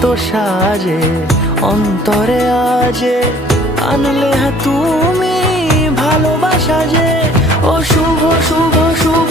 কত সাজে অন্তরে আজে আনলে হ্যাঁ তুমি ভালোবাসা যে। ও শুভ শুভ শুভ